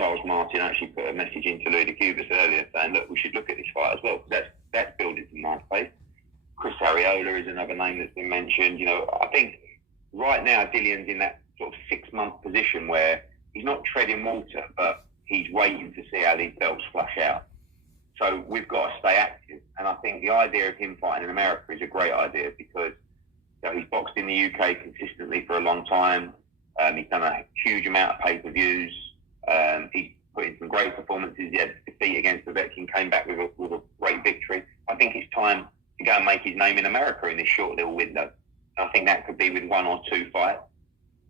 Charles Martin actually put a message into Louis de Cubas earlier saying, look, we should look at this fight as well, because that's building some nice pace. Chris Arreola is another name that's been mentioned. You know, I think right now Dillian's in that sort of 6-month position where he's not treading water, but he's waiting to see how these belts flush out. So we've got to stay active. And I think the idea of him fighting in America is a great idea, because he's boxed in the UK consistently for a long time. He's done a huge amount of pay-per-views. He's put in some great performances. He had defeat against Povetkin, came back with a great victory. I think it's time to go and make his name in America in this short little window. I think that could be with 1 or 2 fights.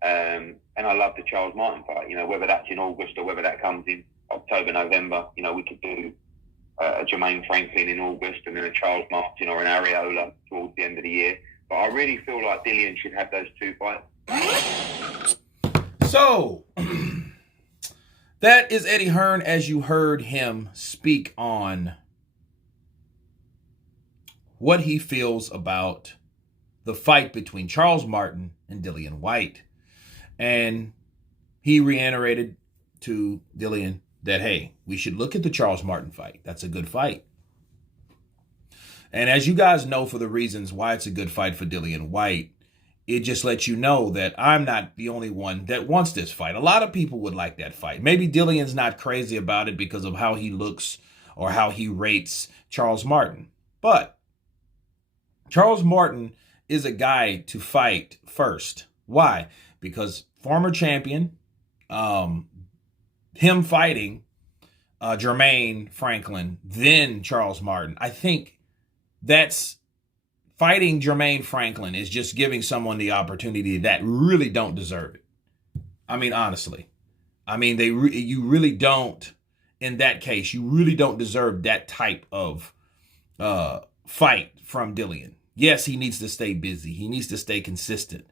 And I love the Charles Martin fight. You know, whether that's in August or whether that comes in October, November, you know, we could do a Jermaine Franklin in August and then a Charles Martin or an Areola towards the end of the year. But I really feel like Dillian should have those 2 fights. So, that is Eddie Hearn, as you heard him speak on what he feels about the fight between Charles Martin and Dillian Whyte. And he reiterated to Dillian that, hey, we should look at the Charles Martin fight. That's a good fight. And as you guys know, for the reasons why it's a good fight for Dillian Whyte, it just lets you know that I'm not the only one that wants this fight. A lot of people would like that fight. Maybe Dillian's not crazy about it because of how he looks or how he rates Charles Martin. But Charles Martin is a guy to fight first. Why? Because former champion, him fighting Jermaine Franklin, then Charles Martin. I think that's fighting Jermaine Franklin is just giving someone the opportunity that really don't deserve it. I mean, honestly. I mean, you really don't, in that case, you really don't deserve that type of fight from Dillian. Yes, he needs to stay busy. He needs to stay consistent.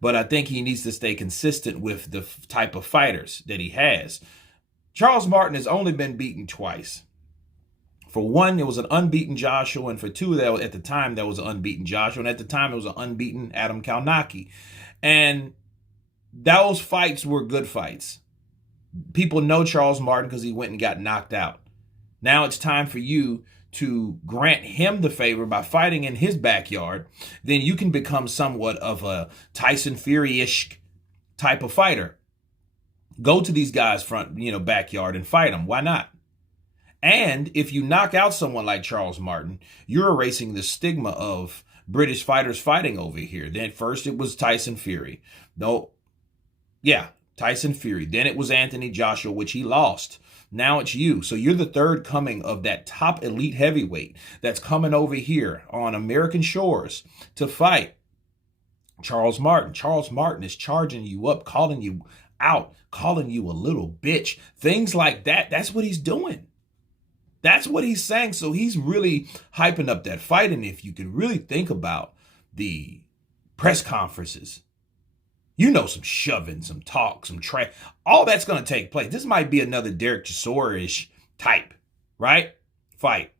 But I think he needs to stay consistent with the type of fighters that he has. Charles Martin has only been beaten twice. For one, it was an unbeaten Joshua, and for two, at the time, there was an unbeaten Joshua, and at the time, it was an unbeaten Adam Kalnacki. And those fights were good fights. People know Charles Martin because he went and got knocked out. Now it's time for you to grant him the favor by fighting in his backyard. Then you can become somewhat of a Tyson Fury-ish type of fighter. Go to these guys' front, backyard and fight them. Why not? And if you knock out someone like Charles Martin, you're erasing the stigma of British fighters fighting over here. Then first it was Tyson Fury. Tyson Fury. Then it was Anthony Joshua, which he lost. Now it's you. So you're the third coming of that top elite heavyweight that's coming over here on American shores to fight Charles Martin. Charles Martin is charging you up, calling you out, calling you a little bitch. Things like that. That's what he's doing. That's what he's saying. So he's really hyping up that fight. And if you can really think about the press conferences, some shoving, some talk, some trash, all that's going to take place. This might be another Derek Chisora-ish type, right? Fight.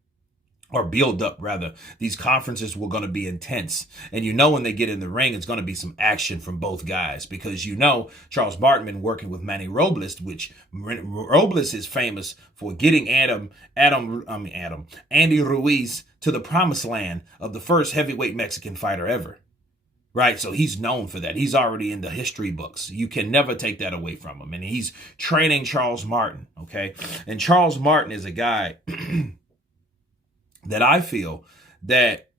Or build up, rather. These conferences were going to be intense. And when they get in the ring, it's going to be some action from both guys. Because Charles Martin been working with Manny Robles, which Robles is famous for getting Andy Ruiz to the promised land of the first heavyweight Mexican fighter ever. Right? So he's known for that. He's already in the history books. You can never take that away from him. And he's training Charles Martin, okay? And Charles Martin is a guy that I feel that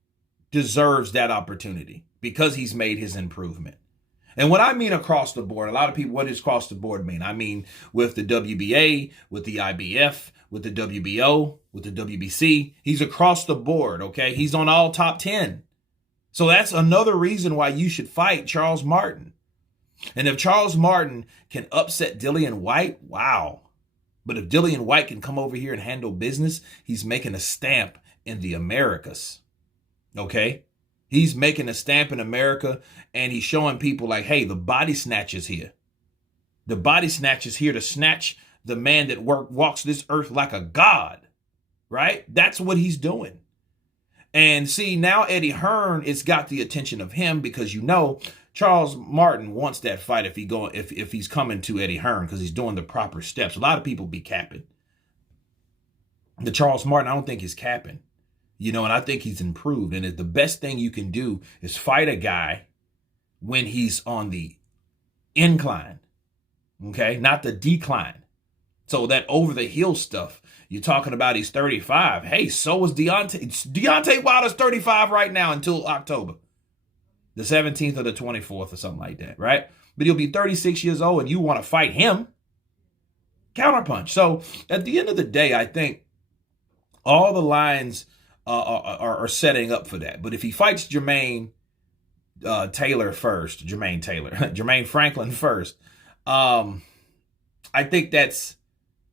deserves that opportunity because he's made his improvement. And what I mean across the board, a lot of people, what does across the board mean? I mean with the WBA, with the IBF, with the WBO, with the WBC. He's across the board, okay? He's on all top 10. So that's another reason why you should fight Charles Martin. And if Charles Martin can upset Dillian Whyte, wow. But if Dillian Whyte can come over here and handle business, he's making a stamp in the Americas. Okay? He's making a stamp in America, and he's showing people like, hey, the body snatch is here. The body snatch is here to snatch the man that walks this earth like a god. Right? That's what he's doing. And see, now Eddie Hearn, it's got the attention of him because Charles Martin wants that fight if he's coming to Eddie Hearn because he's doing the proper steps. A lot of people be capping. The Charles Martin, I don't think he's capping. And I think he's improved. And the best thing you can do is fight a guy when he's on the incline, okay? Not the decline. So that over the hill stuff, you're talking about he's 35. Hey, so is Deontay. Deontay Wilder's 35 right now until October. The 17th or the 24th or something like that, right? But he'll be 36 years old and you want to fight him. Counterpunch. So at the end of the day, I think all the lines are setting up for that. But if he fights Jermaine Franklin first, I think that's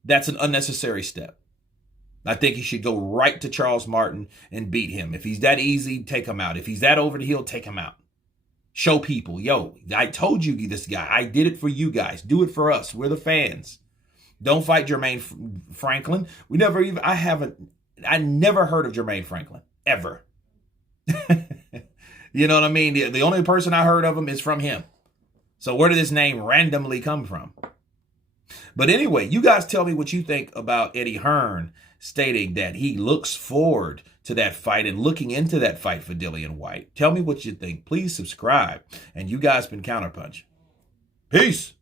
an unnecessary step. I think he should go right to Charles Martin and beat him. If he's that easy, take him out. If he's that over the hill, take him out. Show people, yo, I told you this guy. I did it for you guys. Do it for us. We're the fans. Don't fight Jermaine Franklin. I never heard of Jermaine Franklin, ever. You know what I mean? The only person I heard of him is from him. So where did this name randomly come from? But anyway, you guys tell me what you think about Eddie Hearn stating that he looks forward to that fight and looking into that fight for Dillian Whyte. Tell me what you think. Please subscribe. And you guys been Counterpunch. Peace.